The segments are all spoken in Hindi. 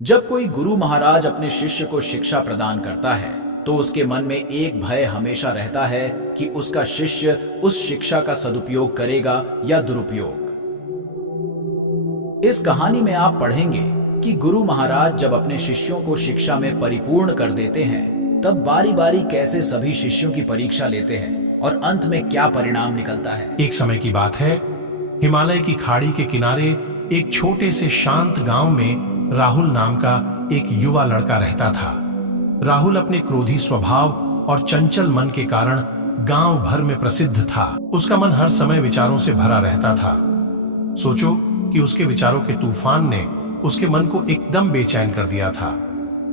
जब कोई गुरु महाराज अपने शिष्य को शिक्षा प्रदान करता है तो उसके मन में एक भय हमेशा रहता है कि उसका शिष्य उस शिक्षा का सदुपयोग करेगा या दुरुपयोग। इस कहानी में आप पढ़ेंगे कि गुरु महाराज जब अपने शिष्यों को शिक्षा में परिपूर्ण कर देते हैं तब बारी बारी कैसे सभी शिष्यों की परीक्षा लेते हैं और अंत में क्या परिणाम निकलता है। एक समय की बात है, हिमालय की खाड़ी के किनारे एक छोटे से शांत गांव में राहुल नाम का एक युवा लड़का रहता था। राहुल अपने क्रोधी स्वभाव और चंचल मन के कारण गांव भर में प्रसिद्ध था। उसका मन हर समय विचारों से भरा रहता था। सोचो कि उसके विचारों के तूफान ने उसके मन को एकदम बेचैन कर दिया था।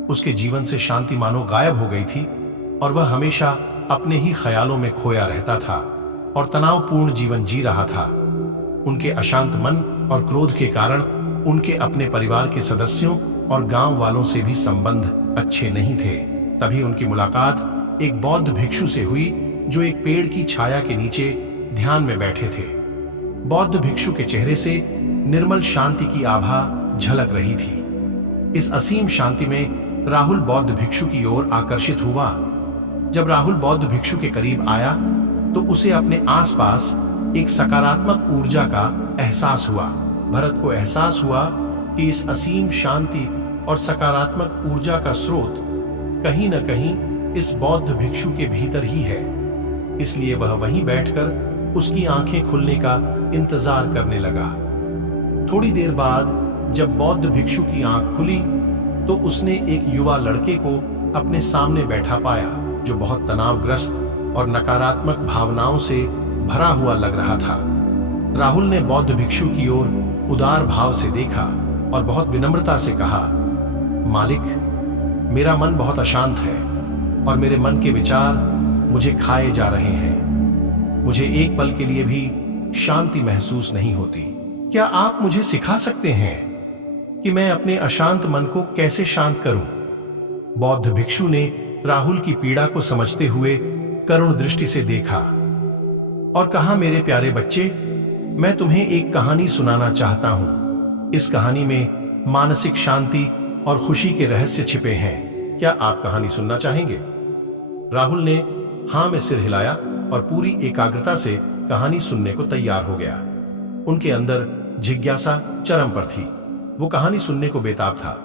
उसके जीवन से शांति मानो गायब हो गई थी और वह हमेशा अपने ही ख्यालों में खोया रहता था और तनावपूर्ण जीवन जी रहा था। उनके अशांत मन और क्रोध के कारण उनके अपने परिवार के सदस्यों और गांव वालों से भी संबंध अच्छे नहीं थे। तभी उनकी मुलाकात एक बौद्ध भिक्षु से हुई जो एक पेड़ की छाया के नीचे ध्यान में बैठे थे। बौद्ध भिक्षु के चेहरे से निर्मल शांति की आभा झलक रही थी। इस असीम शांति में राहुल बौद्ध भिक्षु की ओर आकर्षित हुआ। जब राहुल बौद्ध भिक्षु के करीब आया तो उसे अपने आसपास एक सकारात्मक ऊर्जा का एहसास हुआ। भरत को एहसास हुआ कि इस असीम शांति और सकारात्मक ऊर्जा का स्रोत कहीं न कहीं इस बौद्ध भिक्षु के भीतर ही है। इसलिए वह वहीं बैठकर उसकी आंखें खुलने का इंतजार करने लगा। थोड़ी देर बाद जब बौद्ध भिक्षु की आंख खुली तो उसने एक युवा लड़के को अपने सामने बैठा पाया जो बहुत तनावग्रस्त और नकारात्मक भावनाओं से भरा हुआ लग रहा था। राहुल ने बौद्ध भिक्षु की ओर उदार भाव से देखा और बहुत विनम्रता से कहा, मालिक, मेरा मन बहुत अशांत है और मेरे मन के विचार मुझे खाए जा रहे हैं। मुझे एक पल के लिए भी शांति महसूस नहीं होती। क्या आप मुझे सिखा सकते हैं कि मैं अपने अशांत मन को कैसे शांत करूं? बौद्ध भिक्षु ने राहुल की पीड़ा को समझते हुए करुण दृष्टि से देखा और कहा, मेरे प्यारे बच्चे, मैं तुम्हें एक कहानी सुनाना चाहता हूं। इस कहानी में मानसिक शांति और खुशी के रहस्य छिपे हैं। क्या आप कहानी सुनना चाहेंगे? राहुल ने हां में सिर हिलाया और पूरी एकाग्रता से कहानी सुनने को तैयार हो गया। उनके अंदर जिज्ञासा चरम पर थी। वो कहानी सुनने को बेताब था।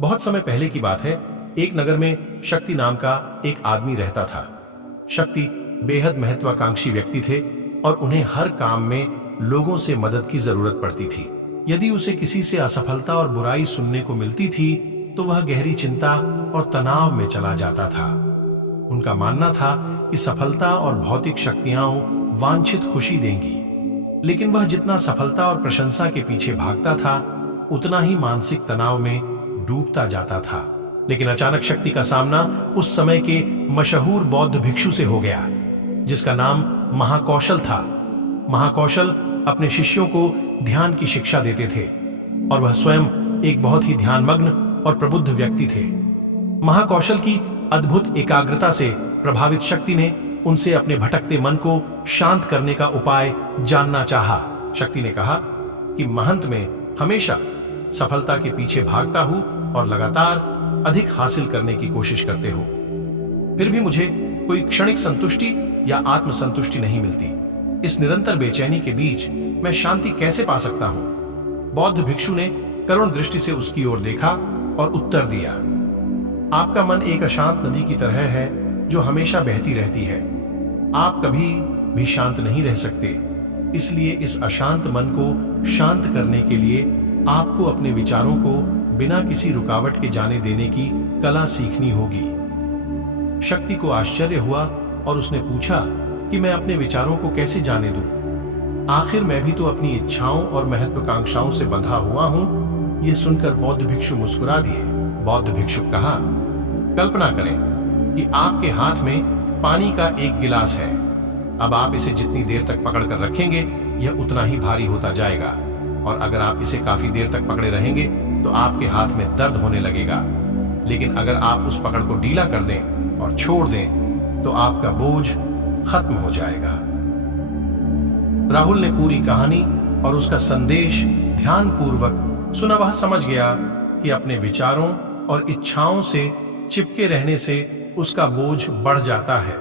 बहुत समय पहले की बात है, एक नगर में शक्ति नाम का एक आदमी रहता था। शक्ति बेहद महत्वाकांक्षी व्यक्ति थे और उन्हें हर काम में लोगों से मदद की जरूरत पड़ती थी। यदि उसे किसी से असफलता और बुराई सुनने को मिलती थी तो वह गहरी चिंता और तनाव में चला जाता था। उनका मानना था कि सफलता और भौतिक शक्तियां वांछित खुशी देंगी, लेकिन वह जितना सफलता और प्रशंसा के पीछे भागता था उतना ही मानसिक तनाव में डूबता जाता था। लेकिन अचानक शक्ति का सामना उस समय के मशहूर बौद्ध भिक्षु से हो गया जिसका नाम महाकौशल था। महाकौशल अपने शिष्यों को ध्यान की शिक्षा देते थे और वह स्वयं एक बहुत ही ध्यानमग्न और प्रबुद्ध व्यक्ति थे। महाकौशल की अद्भुत एकाग्रता से प्रभावित शक्ति ने उनसे अपने भटकते मन को शांत करने का उपाय जानना चाहा। शक्ति ने कहा कि महंत में हमेशा सफलता के पीछे भागता हूं और लगातार अधिक हासिल करने की कोशिश करते हो, फिर भी मुझे कोई क्षणिक संतुष्टि या आत्मसंतुष्टि नहीं मिलती। इस निरंतर बेचैनी के बीच मैं शांति कैसे पा सकता हूं? बौद्ध भिक्षु ने करुण दृष्टि से उसकी ओर देखा और उत्तर दिया, आपका मन एक अशांत नदी की तरह है जो हमेशा बहती रहती है। आप कभी भी शांत नहीं रह सकते। इसलिए इस अशांत मन को शांत करने के लिए आपको अपने विचारों को बिना किसी रुकावट के जाने देने की कला सीखनी होगी। शक्ति को आश्चर्य हुआ और उसने पूछा कि मैं अपने विचारों को कैसे जाने दूं? आखिर मैं भी तो अपनी इच्छाओं और महत्वाकांक्षाओं से बंधा हुआ हूं। यह सुनकर बौद्ध भिक्षु मुस्कुरा दिए। बौद्ध भिक्षु कहा, कल्पना करें कि आपके हाथ में पानी का एक गिलास है। अब आप इसे जितनी देर तक पकड़ कर रखेंगे यह उतना ही भारी होता जाएगा और अगर आप इसे काफी देर तक पकड़े रहेंगे तो आपके हाथ में दर्द होने लगेगा। लेकिन अगर आप उस पकड़ को ढीला कर दें और छोड़ दें तो आपका बोझ खत्म हो जाएगा। राहुल ने पूरी कहानी और उसका संदेश ध्यानपूर्वक सुना। वह समझ गया कि अपने विचारों और इच्छाओं से चिपके रहने से उसका बोझ बढ़ जाता है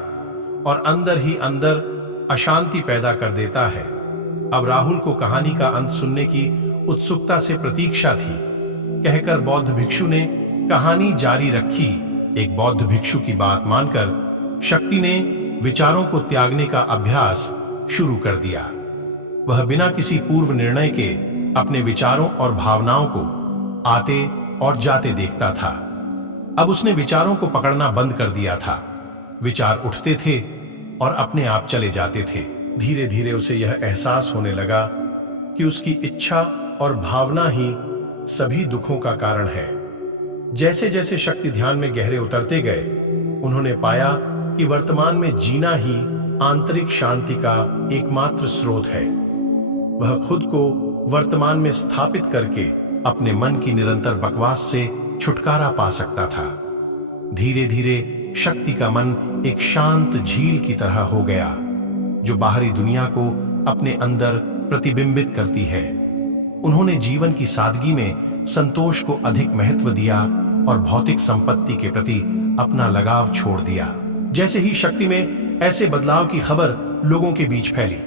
और अंदर ही अंदर अशांति पैदा कर देता है। अब राहुल को कहानी का अंत सुनने की उत्सुकता से प्रतीक्षा थी। कहकर बौद्ध भिक्षु ने कहानी जारी रखी। एक बौद्ध भिक्षु की बात मानकर शक्ति ने विचारों को त्यागने का अभ्यास शुरू कर दिया। वह बिना किसी पूर्व निर्णय के अपने विचारों और भावनाओं को आते और जाते देखता था। अब उसने विचारों को पकड़ना बंद कर दिया था। विचार उठते थे और अपने आप चले जाते थे। धीरे धीरे उसे यह एहसास होने लगा कि उसकी इच्छा और भावना ही सभी दुखों का कारण है। जैसे जैसे शक्ति ध्यान में गहरे उतरते गए, उन्होंने पाया कि वर्तमान में जीना ही आंतरिक शांति का एकमात्र स्रोत है। वह खुद को वर्तमान में स्थापित करके अपने मन की निरंतर बकवास से छुटकारा पा सकता था। धीरे धीरे शक्ति का मन एक शांत झील की तरह हो गया, जो बाहरी दुनिया को अपने अंदर प्रतिबिंबित करती है। उन्होंने जीवन की सादगी में संतोष को अधिक महत्व दिया और भौतिक संपत्ति के प्रति अपना लगाव छोड़ दिया। जैसे ही शक्ति में ऐसे बदलाव की खबर लोगों के बीच फैली,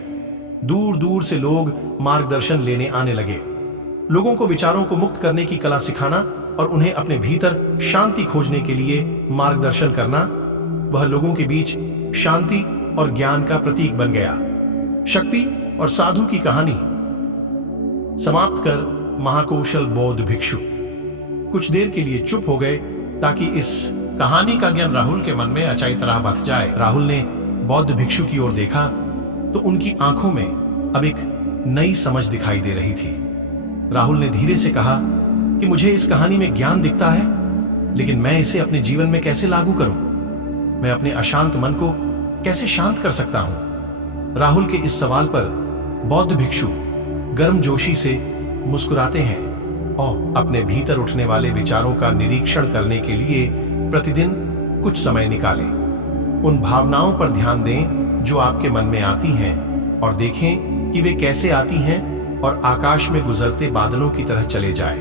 दूर दूर से लोग मार्गदर्शन लेने आने लगे। लोगों को विचारों को मुक्त करने की कला सिखाना और उन्हें अपने भीतर शांति खोजने के लिए मार्गदर्शन करना, वह लोगों के बीच शांति और ज्ञान का प्रतीक बन गया। शक्ति और साधु की कहानी समाप्त कर महाकौशल बौद्ध भिक्षु कुछ देर के लिए चुप हो गए ताकि इस कहानी का ज्ञान राहुल के मन में अच्छी तरह बस जाए। राहुल ने बौद्ध भिक्षु की ओर देखा तो उनकी आंखों में अब एक नई समझ दिखाई दे रही थी। राहुल ने धीरे से कहा कि मुझे इस कहानी में ज्ञान दिखता है, लेकिन मैं इसे अपने जीवन में कैसे लागू करूं? मैं अपने अशांत मन को कैसे शांत कर सकता हूं? राहुल के इस सवाल पर बौद्ध भिक्षु गर्मजोशी से मुस्कुराते हैं और अपने भीतर उठने वाले विचारों का निरीक्षण करने के लिए प्रतिदिन कुछ समय निकालें। उन भावनाओं पर ध्यान दें जो आपके मन में आती हैं और देखें कि वे कैसे आती हैं और आकाश में गुजरते बादलों की तरह चले जाए।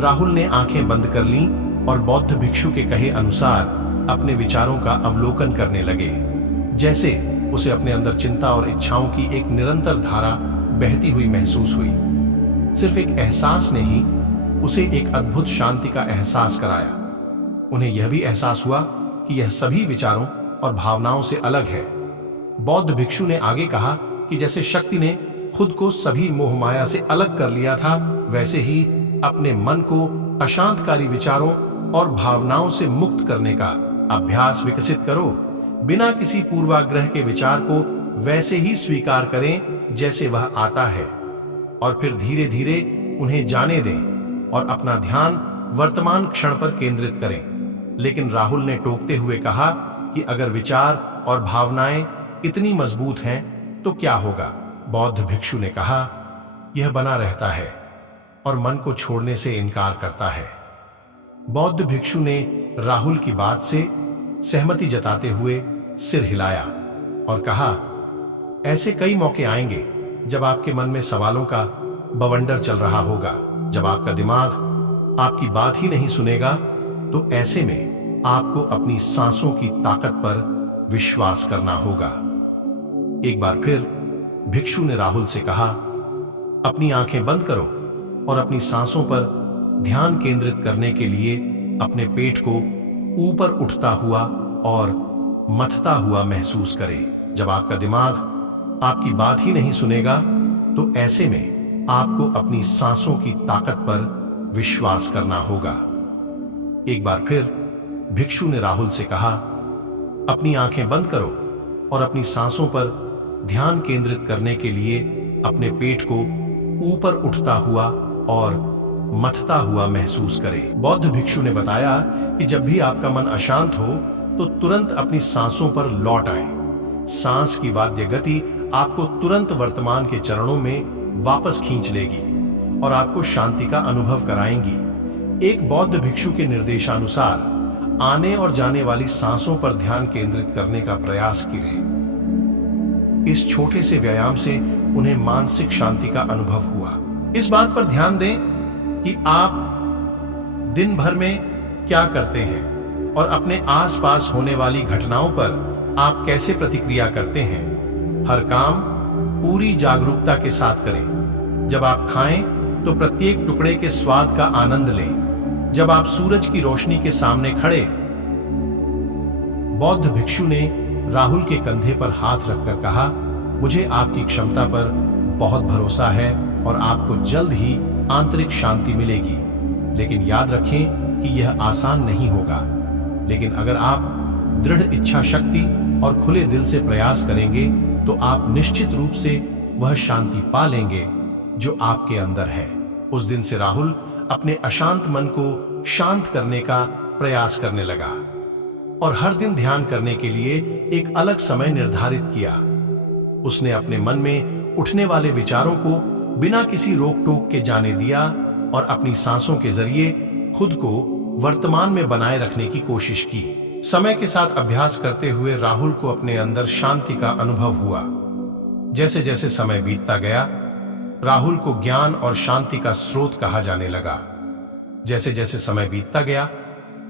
राहुल ने आंखें बंद कर लीं और बौद्ध भिक्षु के कहे अनुसार अपने विचारों का अवलोकन करने लगे। जैसे उसे अपने अंदर चिंता और इच्छाओं की एक निरंतर धारा बहती हुई महसूस हुई। सिर्फ एक एहसास ने ही उसे एक अद्भुत शांति का एहसास कराया। उन्हें यह भी एहसास हुआ कि यह सभी विचारों और भावनाओं से अलग है। बौद्ध भिक्षु ने आगे कहा कि जैसे शक्ति ने खुद को सभी मोह माया से अलग कर लिया था, वैसे ही अपने मन को अशांतकारी विचारों और भावनाओं से मुक्त करने का अभ्यास विकसित करो। बिना किसी पूर्वाग्रह के विचार को वैसे ही स्वीकार करें जैसे वह आता है और फिर धीरे धीरे उन्हें जाने दें और अपना ध्यान वर्तमान क्षण पर केंद्रित करें। लेकिन राहुल ने टोकते हुए कहा कि अगर विचार और भावनाएं इतनी मजबूत हैं तो क्या होगा? बौद्ध भिक्षु ने कहा, यह बना रहता है और मन को छोड़ने से इनकार करता है। बौद्ध भिक्षु ने राहुल की बात से सहमति जताते हुए सिर हिलाया और कहा, ऐसे कई मौके आएंगे जब आपके मन में सवालों का बवंडर चल रहा होगा। जब आपका दिमाग आपकी बात ही नहीं सुनेगा, तो ऐसे में आपको अपनी सांसों की ताकत पर विश्वास करना होगा। एक बार फिर भिक्षु ने राहुल से कहा, अपनी आंखें बंद करो और अपनी सांसों पर ध्यान केंद्रित करने के लिए अपने पेट को ऊपर उठता हुआ और मथता हुआ महसूस करें। जब आपका दिमाग आपकी बात ही नहीं सुनेगा, तो ऐसे में आपको अपनी सांसों की ताकत पर विश्वास करना होगा। एक बार फिर भिक्षु ने राहुल से कहा, अपनी आंखें बंद करो और अपनी सांसों पर ध्यान केंद्रित करने के लिए अपने पेट को ऊपर उठता हुआ और मथता हुआ महसूस करें। बौद्ध भिक्षु ने बताया कि जब भी आपका मन अशांत हो तो तुरंत अपनी सांसों पर लौट आए। सांस की वाद्य गति आपको तुरंत वर्तमान के चरणों में वापस खींच लेगी और आपको शांति का अनुभव कराएंगी। एक बौद्ध भिक्षु के निर्देशानुसार आने और जाने वाली सांसों पर ध्यान केंद्रित करने का प्रयास करें। इस छोटे से व्यायाम से उन्हें मानसिक शांति का अनुभव हुआ। इस बात पर ध्यान दें कि आप दिन भर में क्या करते हैं और अपने आसपास होने वाली घटनाओं पर आप कैसे प्रतिक्रिया करते हैं। हर काम पूरी जागरूकता के साथ करें। जब आप खाएं तो प्रत्येक टुकड़े के स्वाद का आनंद लें। जब आप सूरज की रोशनी के सामने खड़े। बौद्ध भिक्षु ने राहुल के कंधे पर हाथ रखकर कहा, मुझे आपकी क्षमता पर बहुत भरोसा है और आपको जल्द ही आंतरिक शांति मिलेगी। लेकिन याद रखें कि यह आसान नहीं होगा। लेकिन अगर आप दृढ़ इच्छा शक्ति और खुले दिल से प्रयास करेंगे तो आप निश्चित रूप से वह शांति पा लेंगे जो आपके अंदर है। उस दिन से राहुल अपने अशांत मन को शांत करने का प्रयास करने लगा और हर दिन ध्यान करने के लिए एक अलग समय निर्धारित किया। उसने अपने मन में उठने वाले विचारों को बिना किसी रोक टोक के जाने दिया और अपनी सांसों के जरिए खुद को वर्तमान में बनाए रखने की कोशिश की। समय के साथ अभ्यास करते हुए राहुल को अपने अंदर शांति का अनुभव हुआ। जैसे जैसे समय बीतता गया, राहुल को ज्ञान और शांति का स्रोत कहा जाने लगा। जैसे जैसे समय बीतता गया,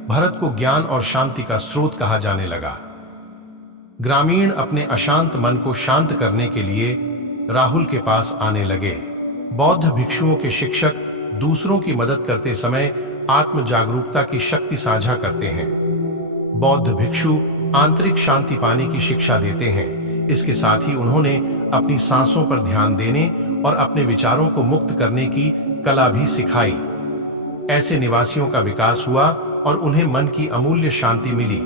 भरत को ज्ञान और शांति का स्रोत कहा जाने लगा। ग्रामीण अपने अशांत मन को शांत करने के लिए राहुल के पास आने लगे। बौद्ध भिक्षुओं के शिक्षक दूसरों की मदद करते समय आत्म जागरूकता की शक्ति साझा करते हैं। बौद्ध भिक्षु आंतरिक शांति पाने की शिक्षा देते हैं। इसके साथ ही उन्होंने अपनी सांसों पर ध्यान देने और अपने विचारों को मुक्त करने की कला भी सिखाई। ऐसे निवासियों का विकास हुआ और उन्हें मन की अमूल्य शांति मिली।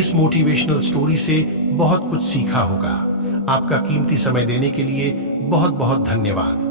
इस मोटिवेशनल स्टोरी से बहुत कुछ सीखा होगा। आपका कीमती समय देने के लिए बहुत बहुत धन्यवाद।